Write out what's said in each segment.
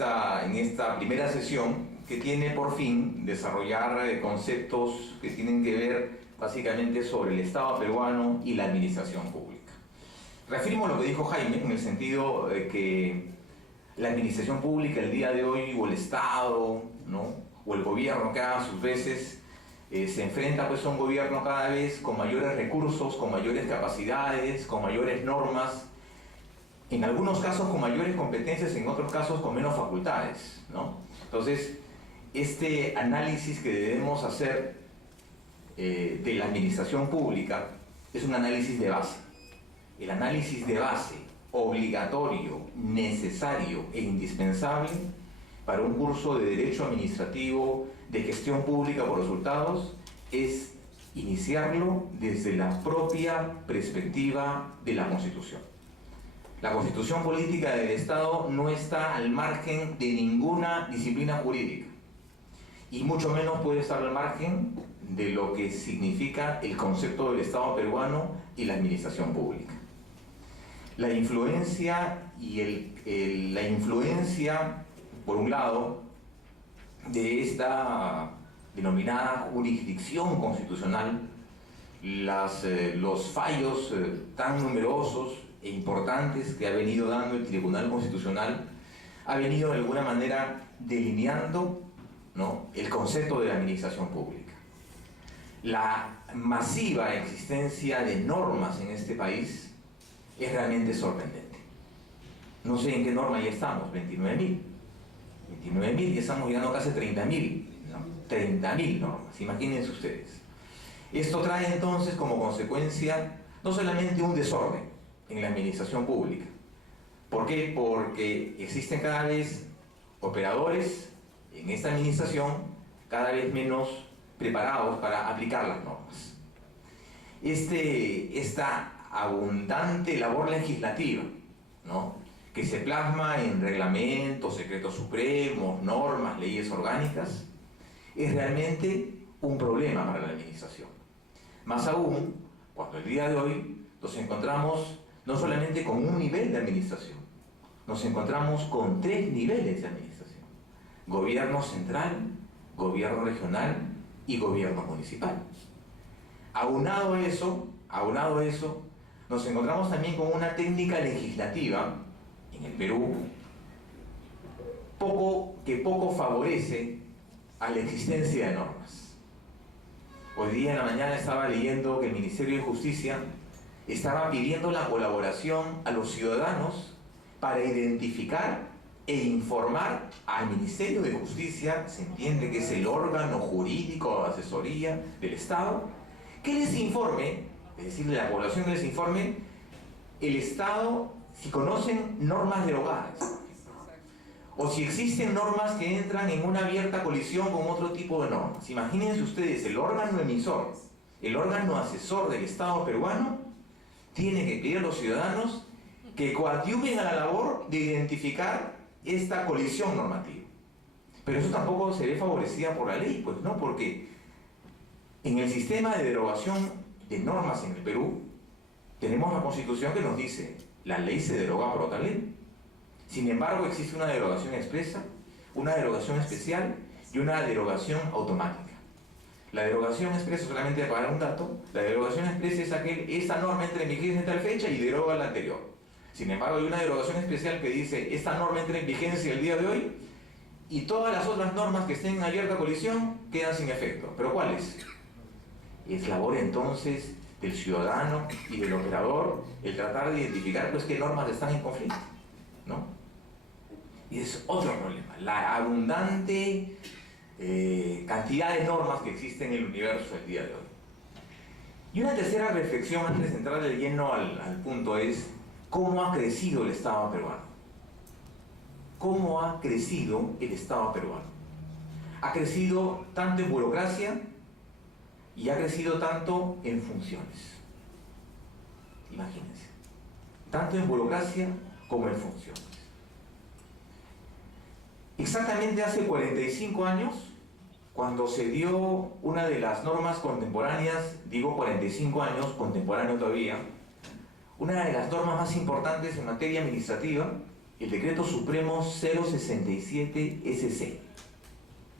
en esta primera sesión, que tiene por fin desarrollar conceptos que tienen que ver básicamente sobre el Estado peruano y la administración pública. Reafirmo lo que dijo Jaime en el sentido de que la administración pública el día de hoy, o el Estado, ¿no?, o el gobierno que a sus veces se enfrenta pues a un gobierno cada vez con mayores recursos, con mayores capacidades, con mayores normas, en algunos casos con mayores competencias, en otros casos con menos facultades, ¿no? Entonces, este análisis que debemos hacer de la administración pública es un análisis de base. El análisis de base obligatorio, necesario e indispensable para un curso de Derecho Administrativo de Gestión Pública por Resultados es iniciarlo desde la propia perspectiva de la Constitución. La Constitución Política del Estado no está al margen de ninguna disciplina jurídica y mucho menos puede estar al margen de lo que significa el concepto del Estado peruano y la administración pública. La influencia por un lado, de esta denominada jurisdicción constitucional, los fallos tan numerosos e importantes que ha venido dando el Tribunal Constitucional, ha venido de alguna manera delineando, ¿no?, el concepto de la administración pública. La masiva existencia de normas en este país es realmente sorprendente. No sé en qué norma ya estamos, 29.000 y estamos llegando casi a 30.000, ¿no? 30.000 normas, imagínense ustedes. Esto trae entonces como consecuencia no solamente un desorden en la administración pública. ¿Por qué? Porque existen cada vez operadores en esta administración cada vez menos preparados para aplicar las normas. Esta abundante labor legislativa, ¿no?, que se plasma en reglamentos, secretos supremos, normas, leyes orgánicas, es realmente un problema para la administración. Más aún, cuando el día de hoy nos encontramos no solamente con un nivel de administración, nos encontramos con 3 niveles de administración: gobierno central, gobierno regional y gobierno municipal. Aunado a eso, nos encontramos también con una técnica legislativa en el Perú que poco favorece a la existencia de normas. Hoy día en la mañana estaba leyendo que el Ministerio de Justicia estaba pidiendo la colaboración a los ciudadanos para identificar e informar al Ministerio de Justicia, se entiende que es el órgano jurídico de asesoría del Estado, que les informe, es decir, la población que les informe, el Estado, si conocen normas derogadas, o si existen normas que entran en una abierta colisión con otro tipo de normas. Imagínense ustedes, el órgano emisor, el órgano asesor del Estado peruano, tiene que pedir a los ciudadanos que coadyuven a la labor de identificar esta colisión normativa. Pero eso tampoco se ve favorecida por la ley, pues, ¿no? Porque en el sistema de derogación de normas en el Perú, tenemos la Constitución que nos dice: la ley se deroga por otra ley. Sin embargo, existe una derogación expresa, una derogación especial y una derogación automática. La derogación expresa, solamente para dar un dato, la derogación expresa es esta norma entra en vigencia en tal fecha y deroga la anterior. Sin embargo, hay una derogación especial que dice: esta norma entra en vigencia el día de hoy y todas las otras normas que estén en abierta colisión quedan sin efecto. ¿Pero cuáles? Es labor entonces del ciudadano y del operador el tratar de identificar pues qué normas están en conflicto, ¿no? Y es otro problema, la abundante cantidad de normas que existen en el universo el día de hoy. Y una tercera reflexión antes de entrar de lleno al punto es: ¿cómo ha crecido el Estado peruano? ¿Cómo ha crecido el Estado peruano? Ha crecido tanto en burocracia y ha crecido tanto en funciones. Imagínense, tanto en burocracia como en funciones. Exactamente hace 45 años, cuando se dio una de las normas contemporáneas, digo 45 años, contemporáneo todavía, una de las normas más importantes en materia administrativa, el Decreto Supremo 067 SC,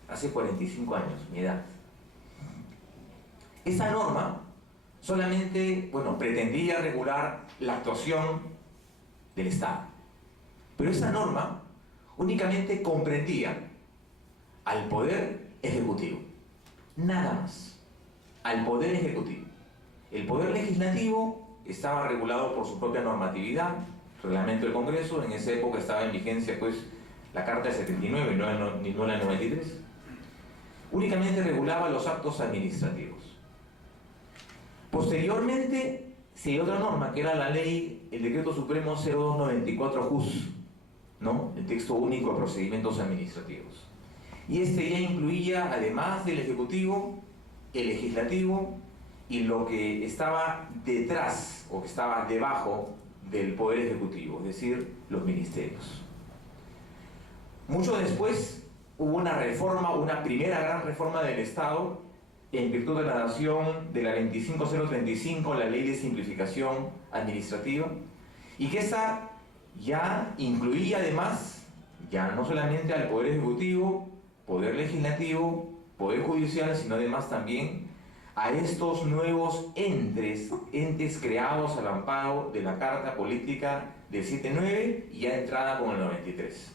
hace 45 años, mi edad. Esa norma solamente, pretendía regular la actuación del Estado. Pero esa norma únicamente comprendía al Poder Ejecutivo, nada más, al Poder Ejecutivo. El Poder Legislativo estaba regulado por su propia normatividad, reglamento del Congreso. En esa época estaba en vigencia la Carta del 79 y no la 93. Únicamente regulaba los actos administrativos. Posteriormente se dio otra norma, que era la ley, el Decreto Supremo 0294 JUS, ¿no? El texto único de procedimientos administrativos. Y este ya incluía, además del Ejecutivo, el Legislativo y lo que estaba detrás o que estaba debajo del Poder Ejecutivo, es decir, los ministerios. Mucho después hubo una reforma, una primera gran reforma del Estado, en virtud de la dación de la 25035, la Ley de Simplificación Administrativa, y que esa ya incluía además, ya no solamente al Poder Ejecutivo, Poder Legislativo, Poder Judicial, sino además también a estos nuevos entes creados al amparo de la Carta Política del 79 y ya entrada con el 93.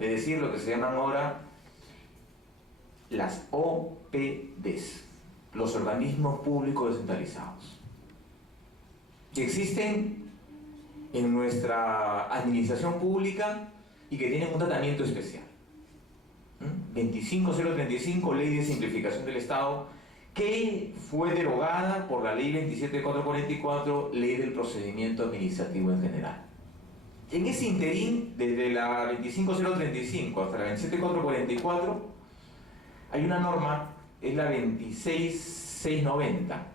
Es decir, lo que se llaman ahora las OPDs, los organismos públicos descentralizados, que existen en nuestra administración pública y que tienen un tratamiento especial. 25035, Ley de Simplificación del Estado, que fue derogada por la Ley 27444, Ley del Procedimiento Administrativo en general. En ese interín, desde la 25035 hasta la 27444, hay una norma, es la 26690.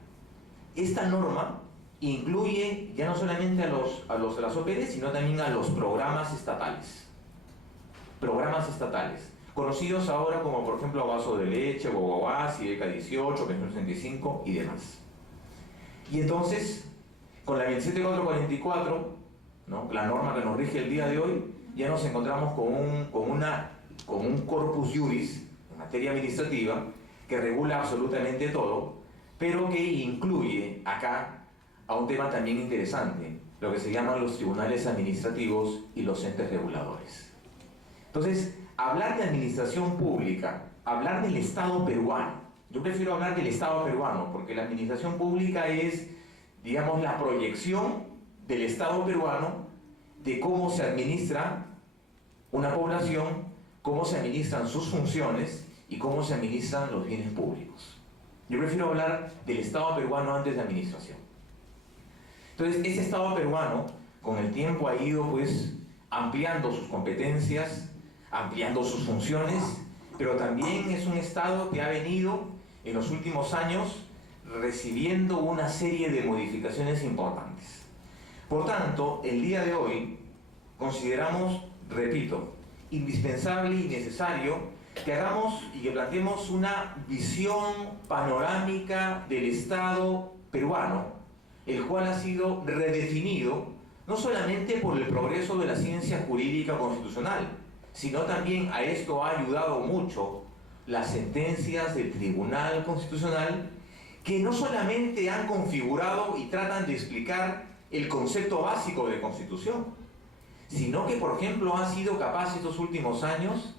Esta norma incluye ya no solamente a las OPD, sino también a los programas estatales. Programas estatales, conocidos ahora como, por ejemplo, Vaso de Leche, Guaguaguas, IDECA 18, Pensión 65 y demás. Y entonces, con la 27444, ¿no?, la norma que nos rige el día de hoy, ya nos encontramos con un corpus juris en materia administrativa que regula absolutamente todo, pero que incluye acá a un tema también interesante, lo que se llaman los tribunales administrativos y los entes reguladores. Entonces, hablar de administración pública, hablar del Estado peruano, yo prefiero hablar del Estado peruano, porque la administración pública es, digamos, la proyección del Estado peruano de cómo se administra una población, cómo se administran sus funciones y cómo se administran los bienes públicos. Yo prefiero hablar del Estado peruano antes de administración. Entonces, ese Estado peruano, con el tiempo ha ido ampliando sus competencias, ampliando sus funciones, pero también es un Estado que ha venido en los últimos años recibiendo una serie de modificaciones importantes. Por tanto, el día de hoy consideramos, repito, indispensable y necesario que hagamos y que planteemos una visión panorámica del Estado peruano, el cual ha sido redefinido no solamente por el progreso de la ciencia jurídica constitucional, sino también a esto ha ayudado mucho las sentencias del Tribunal Constitucional, que no solamente han configurado y tratan de explicar el concepto básico de Constitución, sino que, por ejemplo, han sido capaces estos últimos años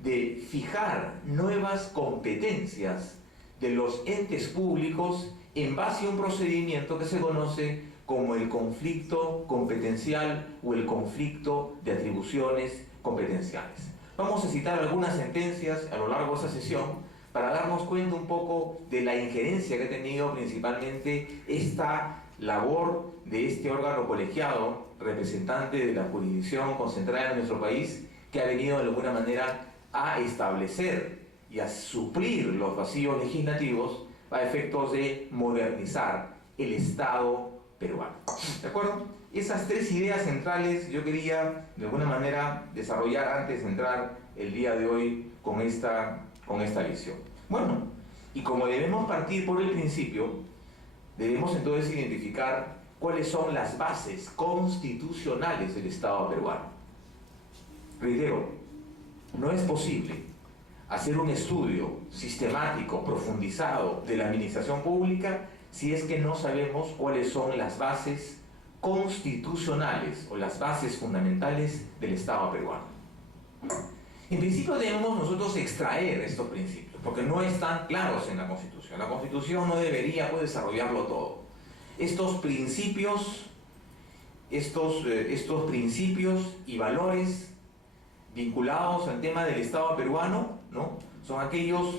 de fijar nuevas competencias de los entes públicos en base a un procedimiento que se conoce como el conflicto competencial o el conflicto de atribuciones competenciales. Vamos a citar algunas sentencias a lo largo de esta sesión para darnos cuenta un poco de la injerencia que ha tenido principalmente esta labor de este órgano colegiado, representante de la jurisdicción concentrada en nuestro país, que ha venido de alguna manera a establecer y a suplir los vacíos legislativos a efectos de modernizar el Estado peruano. ¿De acuerdo? Esas tres ideas centrales yo quería de alguna manera desarrollar antes de entrar el día de hoy con esta visión. Bueno, y como debemos partir por el principio, debemos entonces identificar cuáles son las bases constitucionales del Estado peruano. Reitero, no es posible hacer un estudio sistemático, profundizado de la administración pública si es que no sabemos cuáles son las bases constitucionales o las bases fundamentales del Estado peruano. En principio debemos nosotros extraer estos principios, porque no están claros en la Constitución. La Constitución no debería desarrollarlo todo. Estos principios y valores vinculados al tema del Estado peruano, ¿no? Son aquellos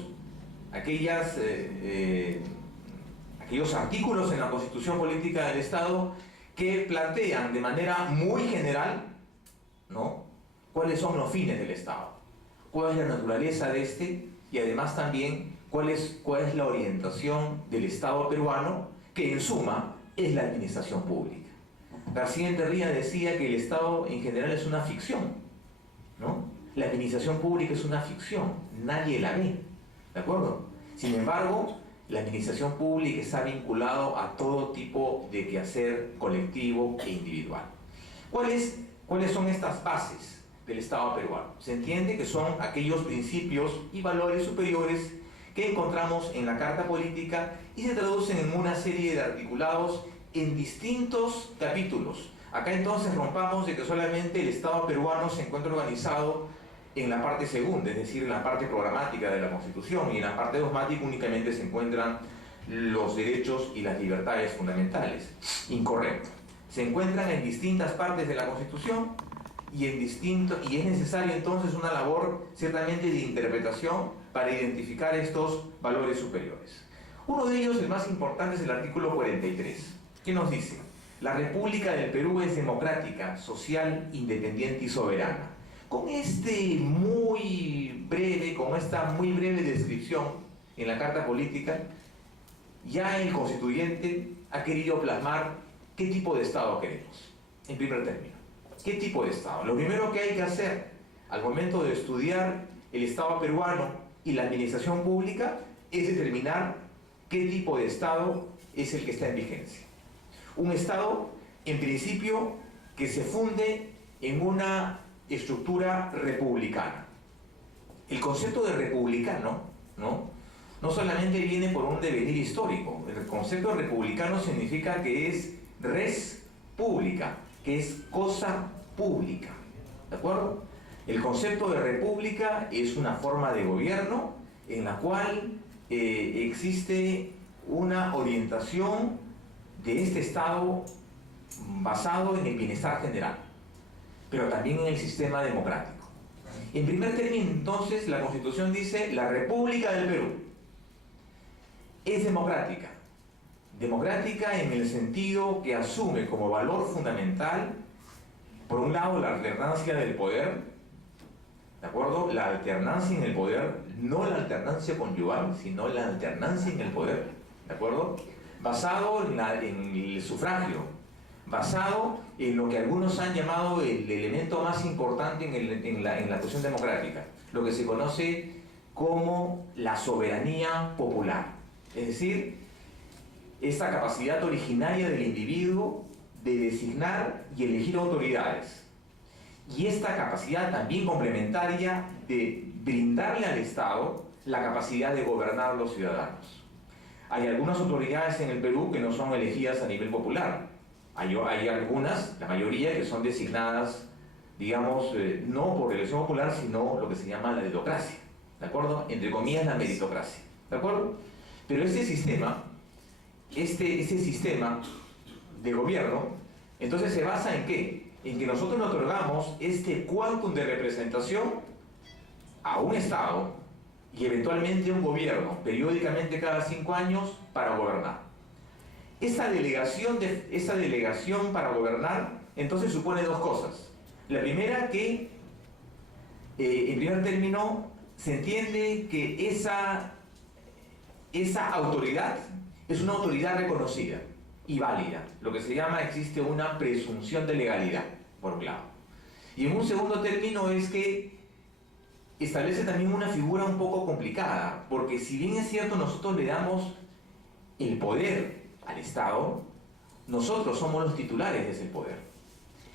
artículos en la Constitución Política del Estado que plantean de manera muy general, ¿no?, cuáles son los fines del Estado, cuál es la naturaleza de este, y además también cuál es la orientación del Estado peruano, que en suma es la administración pública. García Enterría decía que el Estado en general es una ficción, ¿no? La administración pública es una ficción, nadie la ve, ¿de acuerdo? Sin embargo, la administración pública está vinculado a todo tipo de quehacer colectivo e individual. ¿Cuáles son estas bases del Estado peruano? Se entiende que son aquellos principios y valores superiores que encontramos en la Carta Política y se traducen en una serie de articulados en distintos capítulos. Acá entonces rompamos de que solamente el Estado peruano se encuentra organizado en la parte segunda, es decir, en la parte programática de la Constitución, y en la parte dogmática únicamente se encuentran los derechos y las libertades fundamentales. Incorrecto. Se encuentran en distintas partes de la Constitución y es necesaria entonces una labor ciertamente de interpretación para identificar estos valores superiores. Uno de ellos, el más importante, es el artículo 43, que nos dice: la República del Perú es democrática, social, independiente y soberana. Con esta muy breve descripción en la Carta Política, ya el constituyente ha querido plasmar qué tipo de Estado queremos, en primer término. ¿Qué tipo de Estado? Lo primero que hay que hacer al momento de estudiar el Estado peruano y la administración pública es determinar qué tipo de Estado es el que está en vigencia. Un Estado, en principio, que se funde en una estructura republicana. El concepto de republicano, no solamente viene por un devenir histórico. El concepto de republicano significa que es res pública, que es cosa pública, ¿de acuerdo? El concepto de república es una forma de gobierno en la cual existe una orientación de este Estado basado en el bienestar general, pero también en el sistema democrático. En primer término, entonces, la Constitución dice: la República del Perú es democrática. Democrática en el sentido que asume como valor fundamental, por un lado, la alternancia del poder, ¿de acuerdo? La alternancia en el poder, no la alternancia conyugal, sino la alternancia en el poder, ¿de acuerdo? Basado en el sufragio, basado en lo que algunos han llamado el elemento más importante en la cuestión democrática, lo que se conoce como la soberanía popular. Es decir, esta capacidad originaria del individuo de designar y elegir autoridades. Y esta capacidad también complementaria de brindarle al Estado la capacidad de gobernar a los ciudadanos. Hay algunas autoridades en el Perú que no son elegidas a nivel popular. Hay algunas, la mayoría, que son designadas, digamos, no por elección popular, sino lo que se llama la dedocracia, ¿de acuerdo? Entre comillas, la meritocracia, ¿de acuerdo? Pero este sistema de gobierno, entonces se basa en ¿qué? En que nosotros le otorgamos este quantum de representación a un Estado y eventualmente un gobierno, periódicamente cada 5 años, para gobernar. Esta delegación para gobernar, entonces, supone dos cosas. La primera, que en primer término se entiende que esa autoridad es una autoridad reconocida y válida. Lo que se llama, existe una presunción de legalidad, por un lado. Y en un segundo término es que establece también una figura un poco complicada, porque si bien es cierto nosotros le damos el poder al Estado, nosotros somos los titulares de ese poder.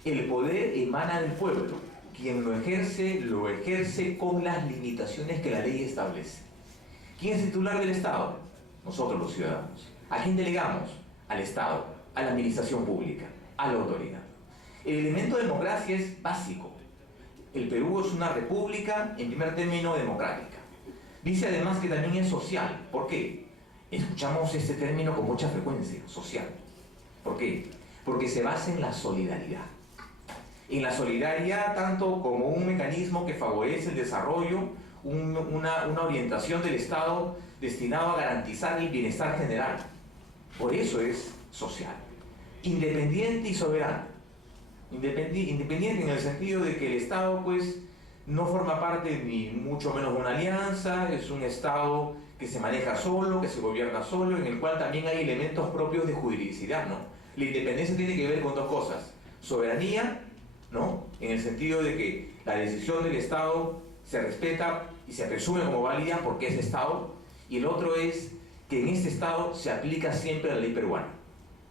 El poder emana del pueblo, quien lo ejerce con las limitaciones que la ley establece. ¿Quién es el titular del Estado? Nosotros los ciudadanos. ¿A quién delegamos? Al Estado, a la administración pública, a la autoridad. El elemento de democracia es básico. El Perú es una república, en primer término, democrática. Dice además que también es social. ¿Por qué? Escuchamos este término con mucha frecuencia, social. ¿Por qué? Porque se basa en la solidaridad. En la solidaridad tanto como un mecanismo que favorece el desarrollo, una orientación del Estado destinado a garantizar el bienestar general. Por eso es social. Independiente y soberano. Independiente en el sentido de que el Estado pues no forma parte ni mucho menos de una alianza, es un Estado que se maneja solo, que se gobierna solo, en el cual también hay elementos propios de juridicidad, ¿no? La independencia tiene que ver con dos cosas: soberanía, ¿no? En el sentido de que la decisión del Estado se respeta y se presume como válida porque es Estado, y el otro es que en este Estado se aplica siempre la ley peruana,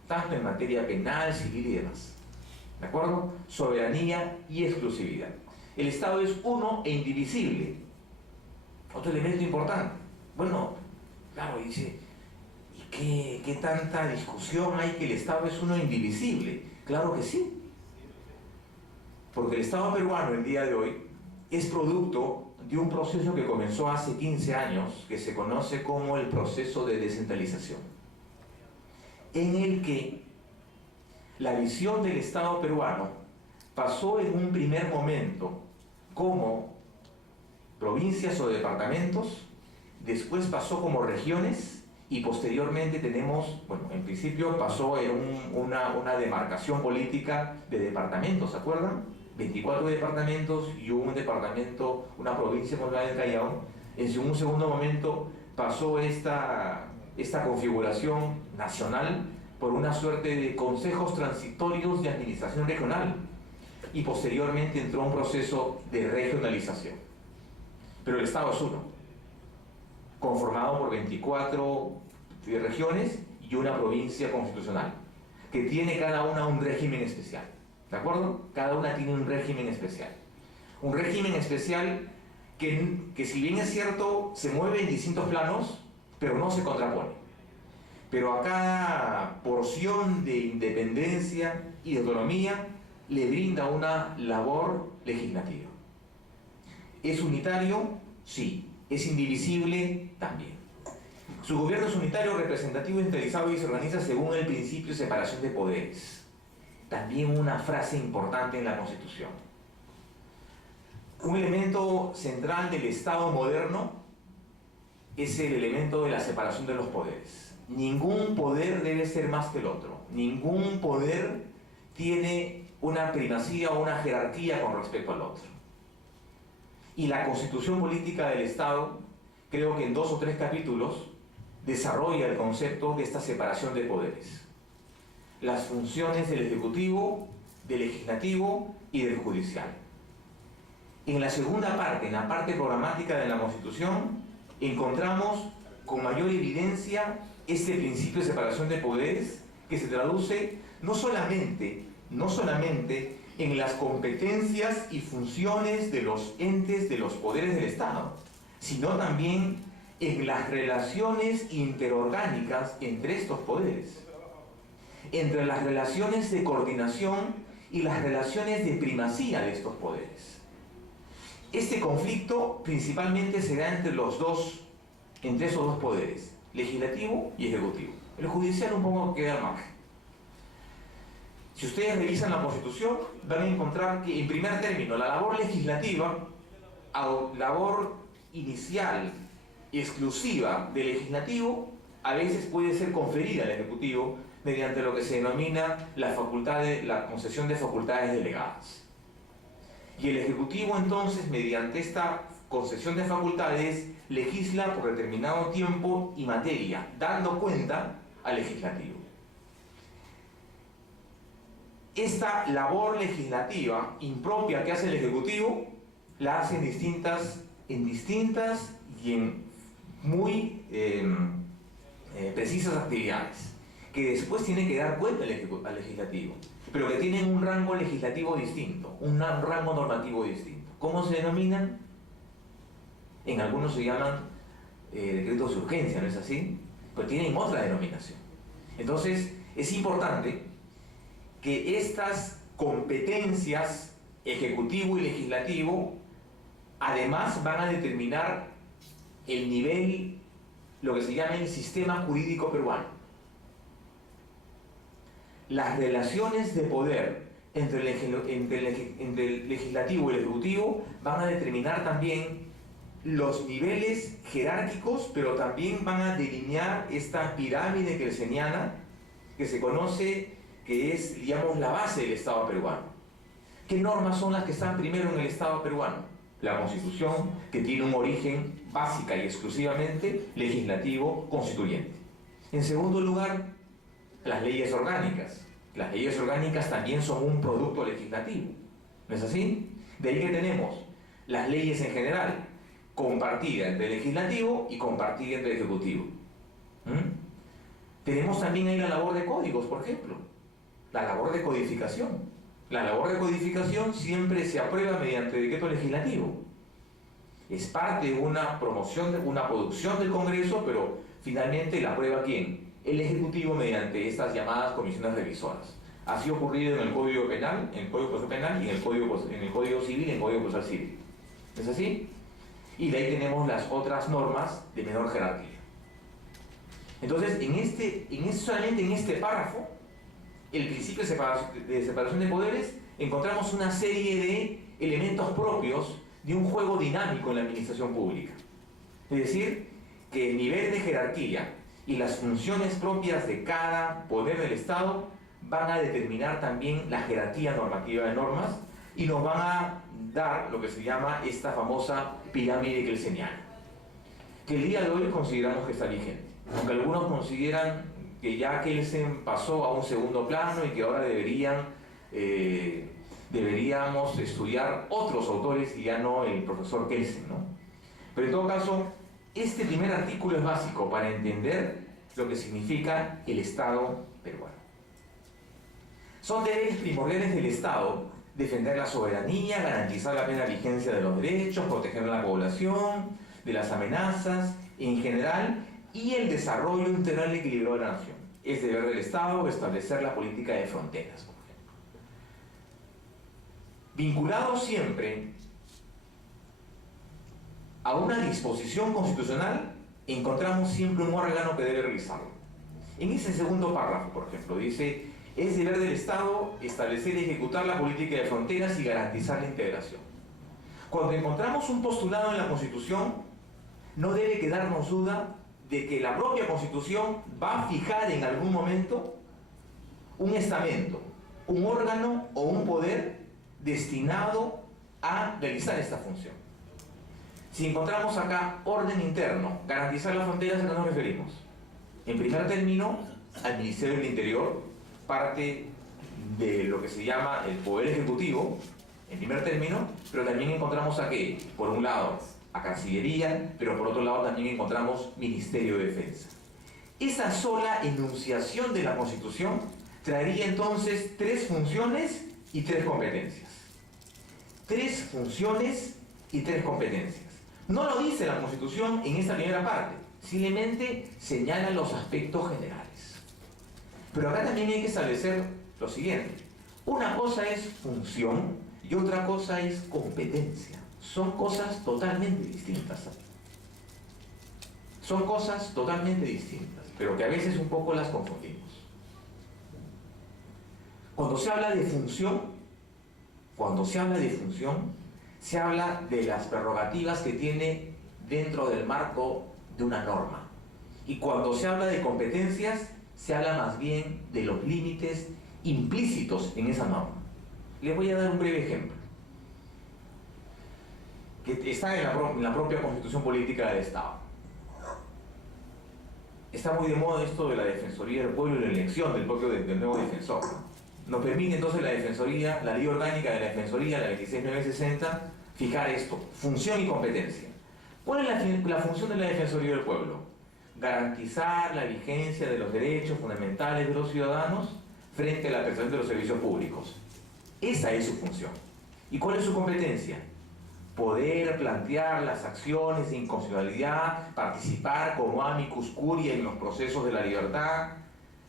tanto en materia penal, civil y demás. ¿De acuerdo? Soberanía y exclusividad. El Estado es uno e indivisible. Otro elemento importante. Bueno, claro, dice, ¿y qué tanta discusión hay que el Estado es uno e indivisible? Claro que sí. Porque el Estado peruano el día de hoy es producto de un proceso que comenzó hace 15 años, que se conoce como el proceso de descentralización, en el que la visión del Estado peruano pasó en un primer momento como provincias o departamentos, después pasó como regiones y posteriormente tenemos, bueno, en principio pasó en una demarcación política de departamentos, ¿se acuerdan? 24 departamentos y un departamento, una provincia como la del Callao. En un segundo momento pasó esta configuración nacional por una suerte de consejos transitorios de administración regional, y posteriormente entró un proceso de regionalización. Pero el Estado es uno, conformado por 24 regiones y una provincia constitucional, que tiene cada una un régimen especial. ¿De acuerdo? Cada una tiene un régimen especial. Un régimen especial que si bien es cierto, se mueve en distintos planos, pero no se contrapone. Pero a cada porción de independencia y de autonomía le brinda una labor legislativa. ¿Es unitario? Sí. ¿Es indivisible? También. Su gobierno es unitario, representativo, centralizado y se organiza según el principio de separación de poderes. También una frase importante en la Constitución. Un elemento central del Estado moderno es el elemento de la separación de los poderes. Ningún poder debe ser más que el otro. Ningún poder tiene una primacía o una jerarquía con respecto al otro. Y la Constitución Política del Estado, creo que en 2 o 3 capítulos, desarrolla el concepto de esta separación de poderes. Las funciones del Ejecutivo, del Legislativo y del Judicial. En la segunda parte, en la parte programática de la Constitución, encontramos con mayor evidencia este principio de separación de poderes, que se traduce no solamente en las competencias y funciones de los entes de los poderes del Estado, sino también en las relaciones interorgánicas entre estos poderes, entre las relaciones de coordinación y las relaciones de primacía de estos poderes. Este conflicto principalmente se da entre esos dos poderes, legislativo y ejecutivo. El judicial un poco queda al margen. Si ustedes revisan la Constitución, van a encontrar que, en primer término, la labor legislativa, labor inicial, exclusiva del legislativo, a veces puede ser conferida al ejecutivo mediante lo que se denomina la concesión de facultades delegadas. Y el ejecutivo entonces, mediante esta concesión de facultades, legisla por determinado tiempo y materia, dando cuenta al legislativo. Esta labor legislativa impropia que hace el Ejecutivo la hace en distintas y en muy precisas actividades, que después tiene que dar cuenta al legislativo, pero que tienen un rango legislativo distinto, un rango normativo distinto. ¿Cómo se denominan? En algunos se llaman decretos de urgencia, ¿no es así? Pero tienen otra denominación. Entonces, es importante que estas competencias, ejecutivo y legislativo, además van a determinar el nivel, lo que se llama el sistema jurídico peruano. Las relaciones de poder entre el legislativo y el ejecutivo van a determinar también los niveles jerárquicos, pero también van a delinear esta pirámide kelseniana que se conoce, que es, digamos, la base del Estado peruano. ¿Qué normas son las que están primero en el Estado peruano? La Constitución, que tiene un origen básica y exclusivamente legislativo constituyente. En segundo lugar, las leyes orgánicas. Las leyes orgánicas también son un producto legislativo, ¿no es así? De ahí que tenemos las leyes en general, compartidas entre el legislativo y compartidas entre el ejecutivo. Tenemos también ahí la labor de códigos, por ejemplo, la labor de codificación. La labor de codificación siempre se aprueba mediante decreto legislativo. Es parte de una promoción, de una producción del Congreso, pero finalmente la aprueba ¿quién? El Ejecutivo mediante estas llamadas comisiones revisoras. Así ha ocurrido en el Código Penal, en el Código Procesal Penal y en el Código Civil y en el Código Procesal Civil. ¿Es así? Y de ahí tenemos las otras normas de menor jerarquía. Entonces, solamente en este párrafo, el principio de separación de poderes, encontramos una serie de elementos propios de un juego dinámico en la administración pública. Es decir, que el nivel de jerarquía y las funciones propias de cada poder del Estado van a determinar también la jerarquía normativa de normas y nos van a dar lo que se llama esta famosa pirámide kelseniana, que el día de hoy consideramos que está vigente, aunque algunos consideran que ya Kelsen pasó a un segundo plano y que ahora deberíamos estudiar otros autores y ya no el profesor Kelsen, ¿no? Pero en todo caso, este primer artículo es básico para entender lo que significa el Estado peruano. Son deberes primordiales del Estado defender la soberanía, garantizar la plena vigencia de los derechos, proteger a la población de las amenazas en general y el desarrollo integral y equilibrado de la nación. Es deber del Estado establecer la política de fronteras, por ejemplo. Vinculado siempre a una disposición constitucional, encontramos siempre un órgano que debe revisarlo. En ese segundo párrafo, por ejemplo, dice: es deber del Estado establecer y ejecutar la política de fronteras y garantizar la integración. Cuando encontramos un postulado en la Constitución, no debe quedarnos duda de que la propia Constitución va a fijar en algún momento un estamento, un órgano o un poder destinado a realizar esta función. Si encontramos acá orden interno, garantizar las fronteras, ¿a qué nos referimos? En primer término, al Ministerio del Interior, parte de lo que se llama el Poder Ejecutivo, en primer término, pero también encontramos aquí, por un lado, a Cancillería, pero por otro lado también encontramos Ministerio de Defensa. Esa sola enunciación de la Constitución traería entonces 3 funciones y 3 competencias. 3 funciones y 3 competencias. No lo dice la Constitución en esta primera parte, simplemente señala los aspectos generales. Pero acá también hay que establecer lo siguiente: una cosa es función y otra cosa es competencia. Son cosas totalmente distintas. Son cosas totalmente distintas, pero que a veces un poco las confundimos. Cuando se habla de función, se habla de las prerrogativas que tiene dentro del marco de una norma. Y cuando se habla de competencias, se habla más bien de los límites implícitos en esa norma. Les voy a dar un breve ejemplo, que está en la propia Constitución Política del Estado. Está muy de moda esto de la Defensoría del Pueblo y la elección del nuevo defensor. Nos permite entonces la Defensoría, la Ley Orgánica de la Defensoría, la 26960, fijar esto: función y competencia. ¿Cuál es la función de la Defensoría del Pueblo? garantizar la vigencia de los derechos fundamentales de los ciudadanos frente a la prestación de los servicios públicos. Esa es su función. ¿Y cuál es su competencia? Poder plantear las acciones de inconstitucionalidad, participar como amicus curiae en los procesos de la libertad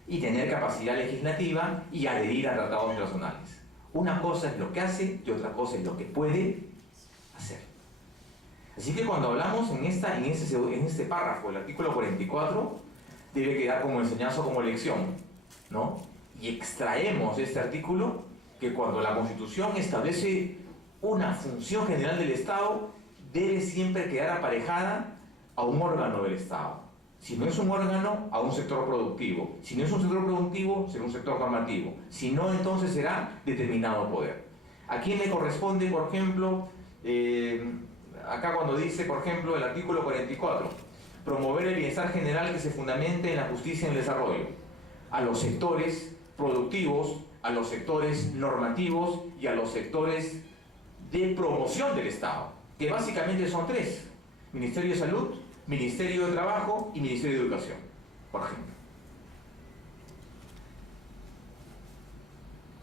y tener capacidad legislativa y adherir a tratados internacionales. Una cosa es lo que hace y otra cosa es lo que puede hacer. Así que cuando hablamos en este párrafo, el artículo 44, debe quedar como enseñanza, como lección, ¿no? Y extraemos de este artículo que cuando la Constitución establece una función general del Estado, debe siempre quedar aparejada a un órgano del Estado. Si no es un órgano, a un sector productivo. Si no es un sector productivo, será un sector normativo. Si no, entonces será determinado poder. ¿A quién le corresponde, por ejemplo, acá cuando dice, por ejemplo, el artículo 44, promover el bienestar general que se fundamente en la justicia y en el desarrollo? A los sectores productivos, a los sectores normativos y a los sectores de promoción del Estado, que básicamente son tres: Ministerio de Salud, Ministerio de Trabajo y Ministerio de Educación, por ejemplo.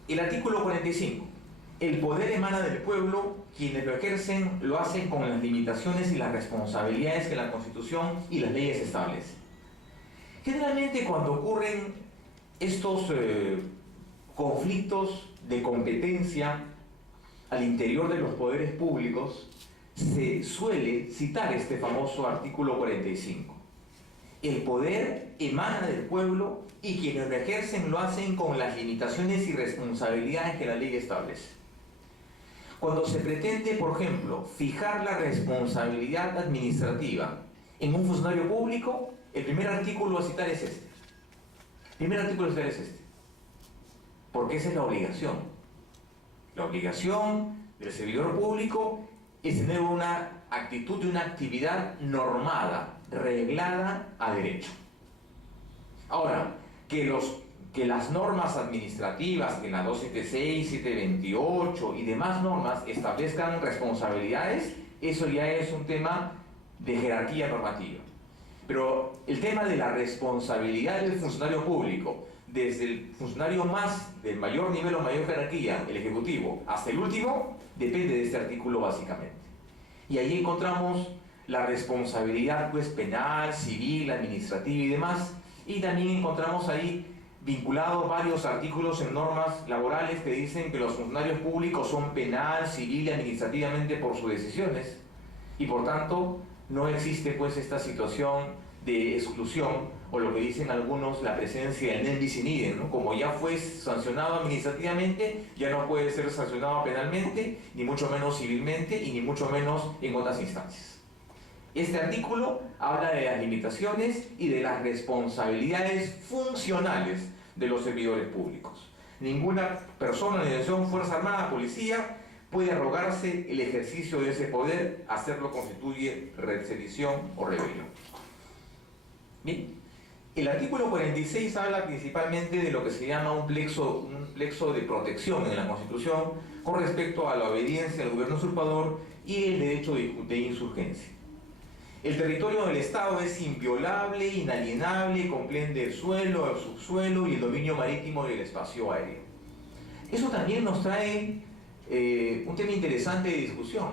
El artículo 45. El poder emana del pueblo, quienes lo ejercen lo hacen con las limitaciones y las responsabilidades que la Constitución y las leyes establecen. Generalmente cuando ocurren estos conflictos de competencia al interior de los poderes públicos, se suele citar este famoso artículo 45. El poder emana del pueblo y quienes lo ejercen lo hacen con las limitaciones y responsabilidades que la ley establece. Cuando se pretende, por ejemplo, fijar la responsabilidad administrativa en un funcionario público, el primer artículo a citar es este. El primer artículo a citar es este. Porque esa es la obligación. La obligación del servidor público es tener una actitud y una actividad normada, reglada a derecho. Ahora, que las normas administrativas, que la 276, 728 y demás normas establezcan responsabilidades, eso ya es un tema de jerarquía normativa. Pero el tema de la responsabilidad del funcionario público, desde el funcionario del mayor nivel o mayor jerarquía, el ejecutivo, hasta el último, depende de este artículo básicamente. Y ahí encontramos la responsabilidad penal, civil, administrativa y demás, y también encontramos ahí vinculados varios artículos en normas laborales que dicen que los funcionarios públicos son penal, civil y administrativamente por sus decisiones, y por tanto no existe esta situación de exclusión, o lo que dicen algunos, la presencia del non bis in idem, ¿no? Como ya fue sancionado administrativamente, ya no puede ser sancionado penalmente, ni mucho menos civilmente, y ni mucho menos en otras instancias. Este artículo habla de las limitaciones y de las responsabilidades funcionales de los servidores públicos. Ninguna persona, organización, fuerza armada, policía, puede arrogarse el ejercicio de ese poder, hacerlo constituye sedición o rebelión. Bien, el artículo 46 habla principalmente de lo que se llama un plexo de protección en la Constitución con respecto a la obediencia al gobierno usurpador y el derecho de insurgencia. El territorio del Estado es inviolable, inalienable, comprende el suelo, el subsuelo y el dominio marítimo y el espacio aéreo. Eso también nos trae un tema interesante de discusión,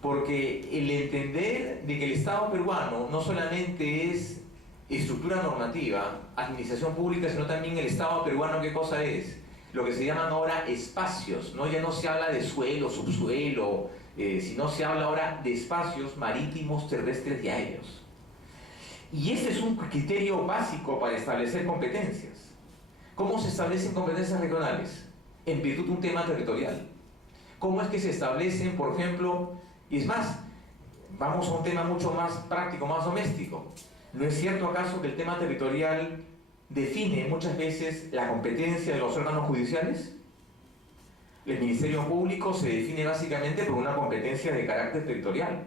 porque el entender de que el Estado peruano no solamente es estructura normativa, administración pública, sino también el Estado peruano, ¿qué cosa es? Lo que se llaman ahora espacios, ¿no? Ya no se habla de suelo, subsuelo, sino se habla ahora de espacios marítimos, terrestres y aéreos. Y este es un criterio básico para establecer competencias. ¿Cómo se establecen competencias regionales? En virtud de un tema territorial. ¿Cómo es que se establecen, por ejemplo, y es más, vamos a un tema mucho más práctico, más doméstico? ¿No es cierto acaso que el tema territorial define muchas veces la competencia de los órganos judiciales? El Ministerio Público se define básicamente por una competencia de carácter territorial.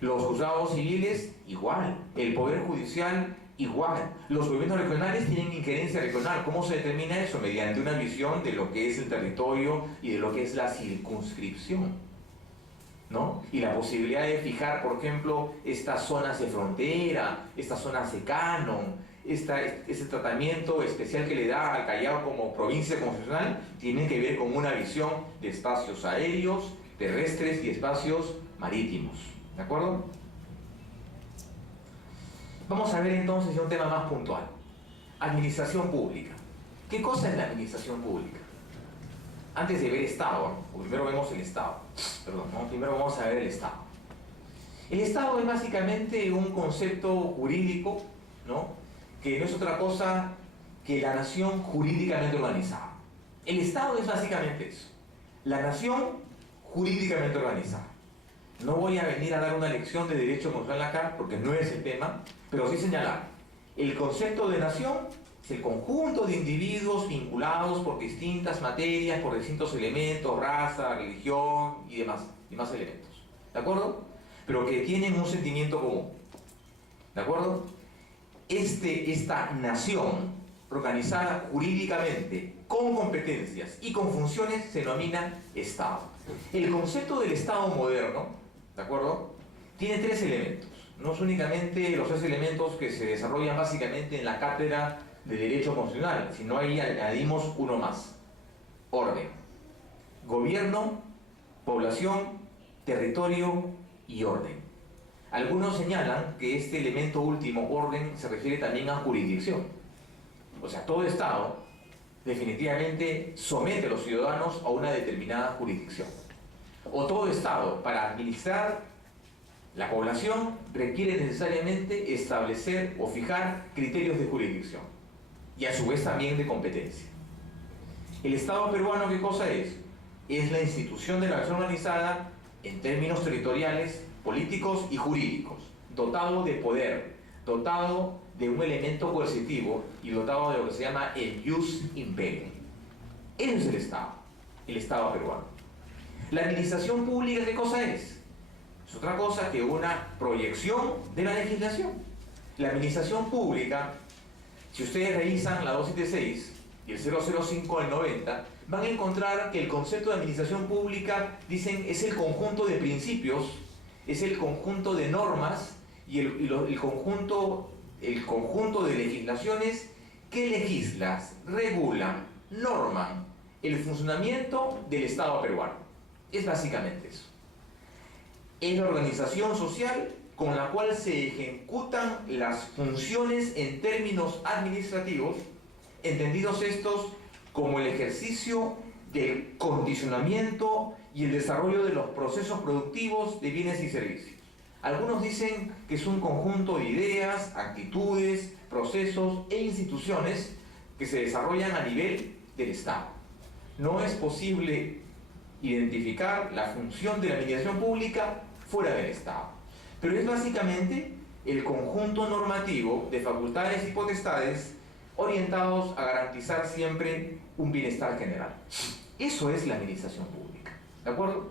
Los juzgados civiles, igual. El Poder Judicial, igual. Los gobiernos regionales tienen injerencia regional. ¿Cómo se determina eso? Mediante una visión de lo que es el territorio y de lo que es la circunscripción. ¿no? Y la posibilidad de fijar, por ejemplo, estas zonas de frontera, estas zonas de canon, ese tratamiento especial que le da al Callao como provincia constitucional, tiene que ver con una visión de espacios aéreos, terrestres y espacios marítimos. ¿De acuerdo? Vamos a ver entonces un tema más puntual. Administración pública. ¿Qué cosa es la administración pública? Antes de ver Estado, ¿no? Primero vemos el Estado. Perdón, ¿no? Primero vamos a ver el Estado. El Estado es básicamente un concepto jurídico, ¿no? Que no es otra cosa que la nación jurídicamente organizada. El Estado es básicamente eso. La nación jurídicamente organizada. No voy a venir a dar una lección de derecho constitucional acá, porque no es el tema, pero sí señalar. El concepto de nación es el conjunto de individuos vinculados por distintas materias, por distintos elementos, raza, religión y demás elementos. ¿De acuerdo? Pero que tienen un sentimiento común. ¿De acuerdo? Esta nación organizada jurídicamente, con competencias y con funciones, se denomina Estado. El concepto del Estado moderno, ¿de acuerdo?, tiene tres elementos. No es únicamente los tres elementos que se desarrollan básicamente en la cátedra de Derecho Constitucional, sino ahí añadimos uno más. Orden. Gobierno, población, territorio y orden. Algunos señalan que este elemento último, orden, se refiere también a jurisdicción. O sea, todo Estado definitivamente somete a los ciudadanos a una determinada jurisdicción. O todo Estado, para administrar la población, requiere necesariamente establecer o fijar criterios de jurisdicción y a su vez también de competencia. El Estado peruano, ¿qué cosa es? Es la institución de la nación organizada en términos territoriales, políticos y jurídicos, dotado de poder, dotado de un elemento coercitivo y dotado de lo que se llama el jus in bellum. Eso es el Estado peruano. La administración pública, ¿qué cosa es? Es otra cosa que una proyección de la legislación. La administración pública, si ustedes revisan la 276 y el 005 al 90, van a encontrar que el concepto de administración pública, dicen, es el conjunto de principios, es el conjunto de normas y el conjunto de legislaciones que legislan, regulan, norman el funcionamiento del Estado peruano. Es básicamente eso. Es la organización social con la cual se ejecutan las funciones en términos administrativos, entendidos estos como el ejercicio del condicionamiento y el desarrollo de los procesos productivos de bienes y servicios. Algunos dicen que es un conjunto de ideas, actitudes, procesos e instituciones que se desarrollan a nivel del Estado. No es posible identificar la función de la administración pública fuera del Estado, pero es básicamente el conjunto normativo de facultades y potestades orientados a garantizar siempre un bienestar general. Eso es la administración pública, ¿de acuerdo?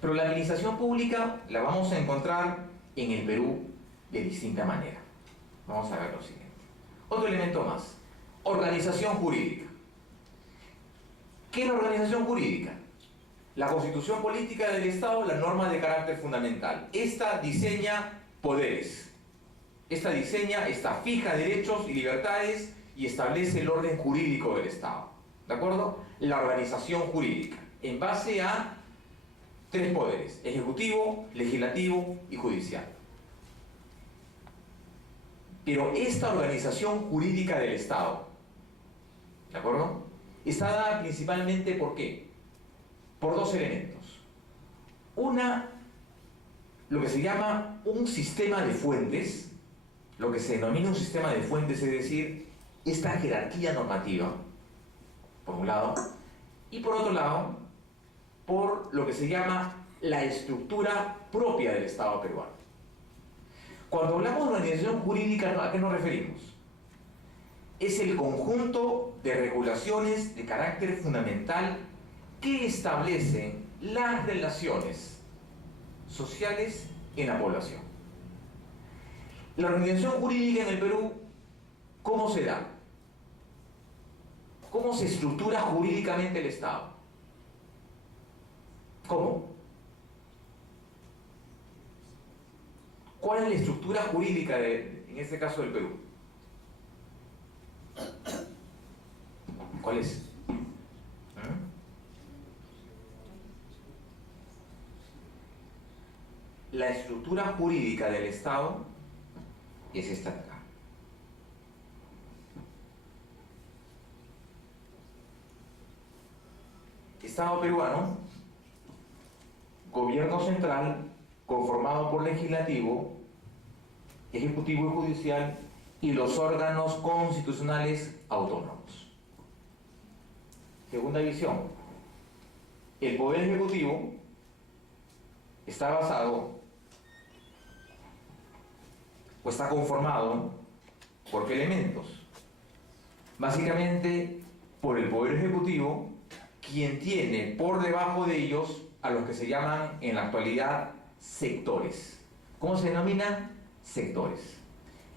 Pero la administración pública la vamos a encontrar en el Perú de distinta manera. Vamos a ver lo siguiente. Otro elemento más. Organización jurídica. ¿Qué es la organización jurídica? La constitución política del Estado, la norma de carácter fundamental. Esta diseña poderes. Esta fija derechos y libertades y establece el orden jurídico del Estado. ¿De acuerdo? La organización jurídica, en base a tres poderes: ejecutivo, legislativo y judicial. Pero esta organización jurídica del Estado, ¿de acuerdo?, está dada principalmente ¿por qué? Por dos elementos. Una, lo que se llama un sistema de fuentes, lo que se denomina un sistema de fuentes, es decir, esta jerarquía normativa, por un lado, y por otro lado, por lo que se llama la estructura propia del Estado peruano. Cuando hablamos de organización jurídica, ¿a qué nos referimos? Es el conjunto de regulaciones de carácter fundamental que establecen las relaciones sociales en la población. La organización jurídica en el Perú, ¿cómo se da? ¿Cómo se estructura jurídicamente el Estado? ¿Cómo? ¿Cuál es la estructura jurídica, en este caso, del Perú? ¿Cuál es? La estructura jurídica del Estado es esta de acá. Estado peruano, gobierno central conformado por legislativo, ejecutivo y judicial y los órganos constitucionales autónomos. Segunda visión, el poder ejecutivo está basado o está conformado por qué elementos. Básicamente por el poder ejecutivo, quien tiene por debajo de ellos a los que se llaman en la actualidad sectores. ¿Cómo se denominan? Sectores.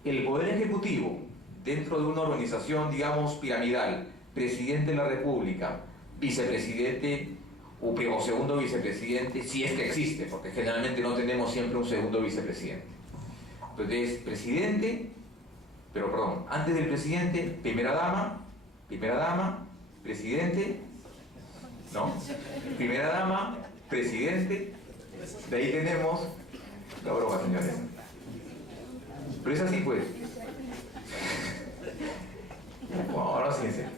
El poder ejecutivo, dentro de una organización, digamos, piramidal, presidente de la República, vicepresidente o segundo vicepresidente, si es que existe, porque generalmente no tenemos siempre un segundo vicepresidente. Entonces, presidente, pero perdón, antes del presidente, primera dama, presidente, ¿no? Primera dama, presidente, de ahí tenemos la broma, señores. Pero es así, pues. Bueno, ahora sí, en serio.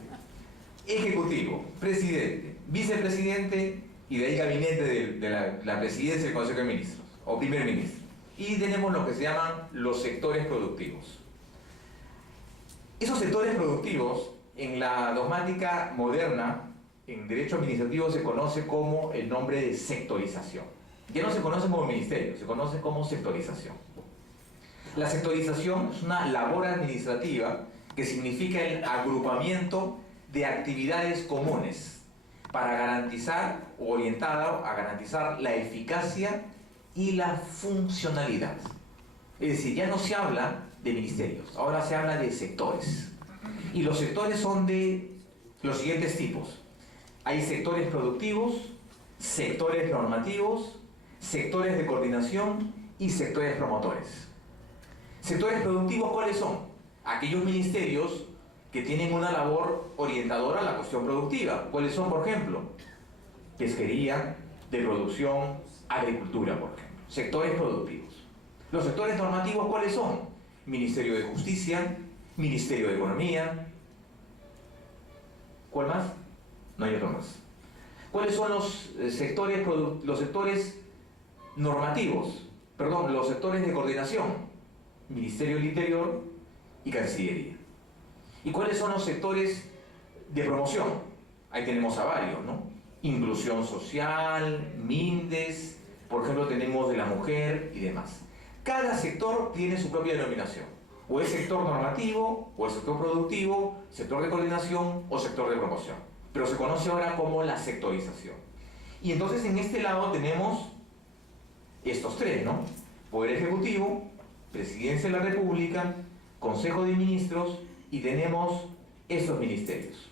Ejecutivo, presidente, vicepresidente y de ahí gabinete de la presidencia del Consejo de Ministros o primer ministro. Y tenemos lo que se llaman los sectores productivos. Esos sectores productivos, en la dogmática moderna, en derecho administrativo se conoce como el nombre de sectorización. Ya no se conoce como ministerio, se conoce como sectorización. La sectorización es una labor administrativa que significa el agrupamiento de actividades comunes para garantizar, o orientada a garantizar la eficacia y la funcionalidad. Es decir, ya no se habla de ministerios, ahora se habla de sectores. Y los sectores son de los siguientes tipos. Hay sectores productivos, sectores normativos, sectores de coordinación y sectores promotores. Sectores productivos, ¿cuáles son? Aquellos ministerios que tienen una labor orientadora a la cuestión productiva. ¿Cuáles son, por ejemplo? Pesquería, de producción, agricultura, por ejemplo. Sectores productivos. Los sectores normativos, ¿cuáles son? Ministerio de Justicia, Ministerio de Economía. ¿Cuál más? No hay otro más. ¿Cuáles son los sectores normativos? Perdón, los sectores de coordinación. Ministerio del Interior y Cancillería. ¿Y cuáles son los sectores de promoción? Ahí tenemos a varios, ¿no? Inclusión social, MINDES, por ejemplo tenemos de la mujer y demás. Cada sector tiene su propia denominación. O es sector normativo, o es sector productivo, sector de coordinación o sector de promoción. Pero se conoce ahora como la sectorización. Y entonces en este lado tenemos estos tres, ¿no? Poder Ejecutivo, Presidencia de la República, Consejo de Ministros y tenemos estos ministerios.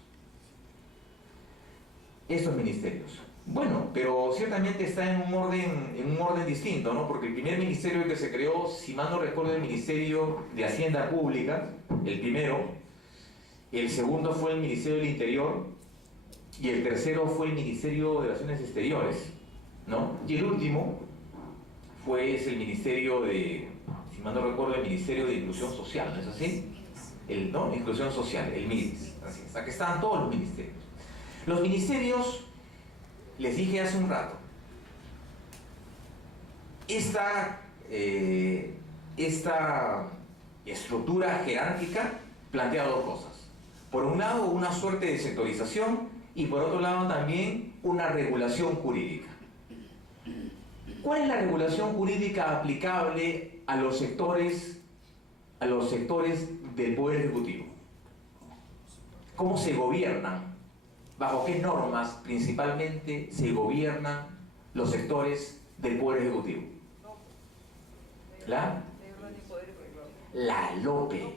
Estos ministerios. Bueno, pero ciertamente está en un orden distinto, ¿no? Porque el primer ministerio que se creó, si mal no recuerdo, el Ministerio de Hacienda Pública, el primero, el segundo fue el Ministerio del Interior y el tercero fue el Ministerio de Relaciones Exteriores, ¿no? Y el último fue el Ministerio de, si mal no recuerdo, el Ministerio de Inclusión Social, ¿no es así? ¿No? Inclusión Social, el MIDES, así es. Aquí están todos los ministerios. Los ministerios, les dije hace un rato, esta estructura jerárquica plantea dos cosas. Por un lado, una suerte de sectorización y por otro lado también una regulación jurídica. ¿Cuál es la regulación jurídica aplicable a los sectores del Poder Ejecutivo? ¿Cómo se gobiernan? ¿Bajo qué normas principalmente se gobiernan los sectores del Poder Ejecutivo? La LOPE.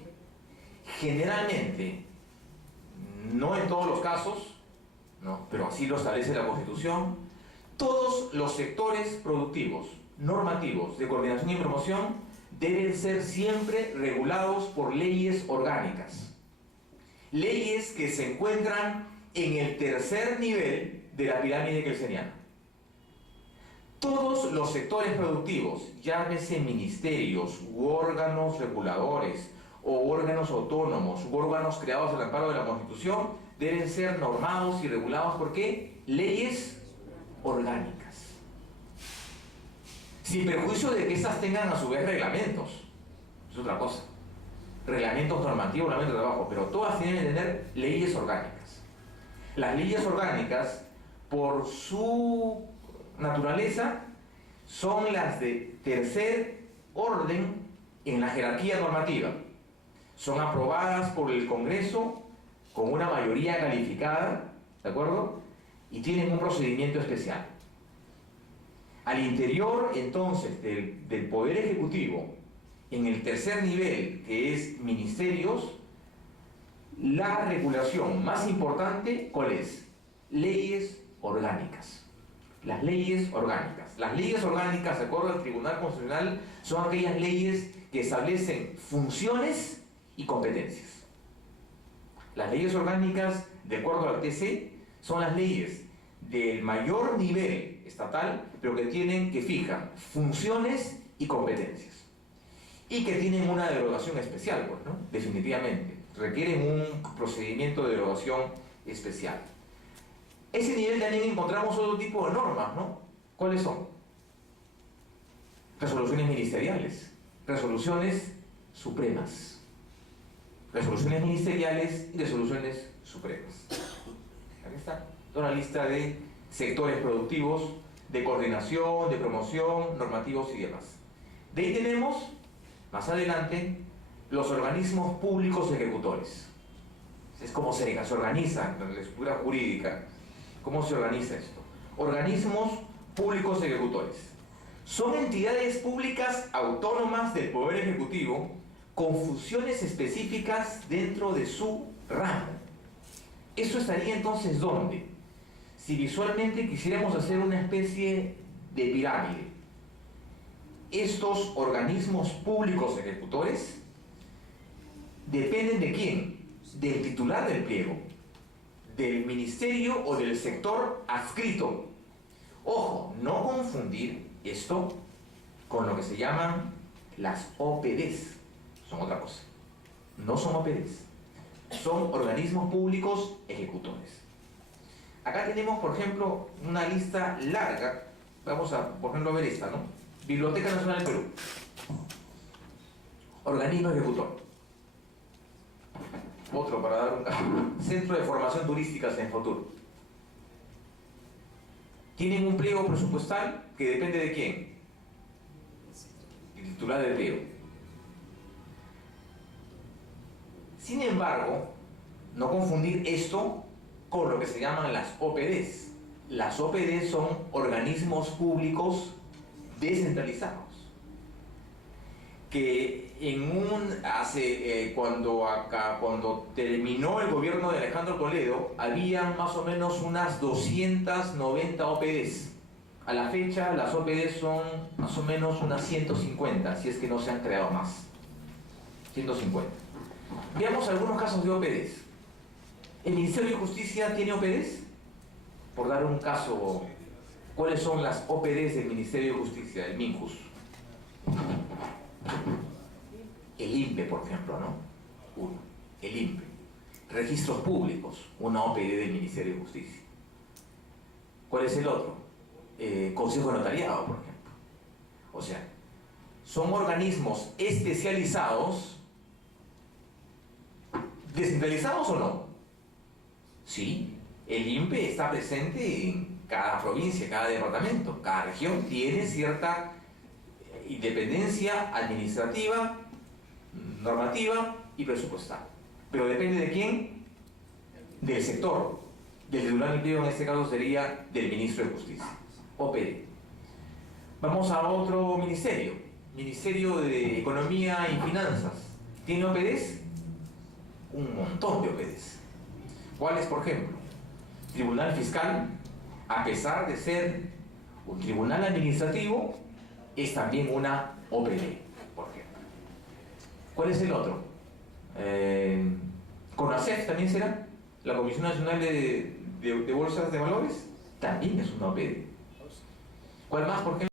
Generalmente, no en todos los casos, ¿no? Pero así lo establece la Constitución, todos los sectores productivos, normativos, de coordinación y promoción deben ser siempre regulados por leyes orgánicas. Leyes que se encuentran en el tercer nivel de la pirámide kelseniana. Todos los sectores productivos, llámese ministerios u órganos reguladores, o órganos autónomos, u órganos creados al amparo de la Constitución, deben ser normados y regulados por ¿qué? Leyes orgánicas. Sin perjuicio de que estas tengan a su vez reglamentos. Es otra cosa. Reglamentos normativos, reglamentos de trabajo, pero todas tienen que tener leyes orgánicas. Las leyes orgánicas, por su naturaleza, son las de tercer orden en la jerarquía normativa. Son aprobadas por el Congreso con una mayoría calificada, ¿de acuerdo? Y tienen un procedimiento especial. Al interior, entonces, del Poder Ejecutivo, en el tercer nivel, que es ministerios, la regulación más importante, ¿cuál es? Leyes orgánicas. Las leyes orgánicas. Las leyes orgánicas, de acuerdo al Tribunal Constitucional, son aquellas leyes que establecen funciones y competencias. Las leyes orgánicas, de acuerdo al TC, son las leyes del mayor nivel estatal, pero que fijan funciones y competencias. Y que tienen una derogación especial, pues, ¿no? Definitivamente. Requieren un procedimiento de derogación especial. Ese nivel también encontramos otro tipo de normas, ¿no? ¿Cuáles son? Resoluciones ministeriales, resoluciones supremas. Resoluciones ministeriales y resoluciones supremas. Aquí está toda la lista de sectores productivos, de coordinación, de promoción, normativos y demás. De ahí tenemos, más adelante, los organismos públicos ejecutores. Es como se organiza en la estructura jurídica. ¿Cómo se organiza esto? Organismos públicos ejecutores. Son entidades públicas autónomas del Poder Ejecutivo con funciones específicas dentro de su ramo. ¿Eso estaría entonces dónde? Si visualmente quisiéramos hacer una especie de pirámide, estos organismos públicos ejecutores dependen ¿de quién? Del titular del pliego, del ministerio o del sector adscrito. Ojo, no confundir esto con lo que se llaman las OPDs. Son otra cosa. No son OPDs. Son organismos públicos ejecutores. Acá tenemos, por ejemplo, una lista larga. Vamos a, por ejemplo, a ver esta, ¿no? Biblioteca Nacional del Perú. Organismo ejecutor. Otro para dar un caso. Centro de Formación Turística Senfotur. Tienen un pliego presupuestal que depende de quién. El titular del pliego. Sin embargo, no confundir esto con lo que se llaman las OPDs. Las OPDs son organismos públicos descentralizados. Que cuando terminó el gobierno de Alejandro Toledo, había más o menos unas 290 OPDs. A la fecha, las OPDs son más o menos unas 150, si es que no se han creado más. 150. Veamos algunos casos de OPDs. ¿El Ministerio de Justicia tiene OPDs? Por dar un caso, ¿cuáles son las OPDs del Ministerio de Justicia, el MINJUS? El INPE, por ejemplo, ¿no? Uno, el INPE. Registros públicos, una OPD del Ministerio de Justicia. ¿Cuál es el otro? Consejo de Notariado, por ejemplo. O sea, son organismos especializados, descentralizados o no. Sí, el INPE está presente en cada provincia, cada departamento, cada región tiene cierta independencia administrativa, normativa y presupuestal. Pero depende de quién, del sector, del titular del pliego, en este caso sería del Ministro de Justicia, OPD. Vamos a otro ministerio, Ministerio de Economía y Finanzas. ¿Tiene OPDs? Un montón de OPDs. ¿Cuáles, por ejemplo? Tribunal Fiscal, a pesar de ser un tribunal administrativo, es también una OPD, por ejemplo. ¿Cuál es el otro? ¿CONACEF también será? ¿La Comisión Nacional de Bolsas de Valores? También es una OPD. ¿Cuál más, por ejemplo?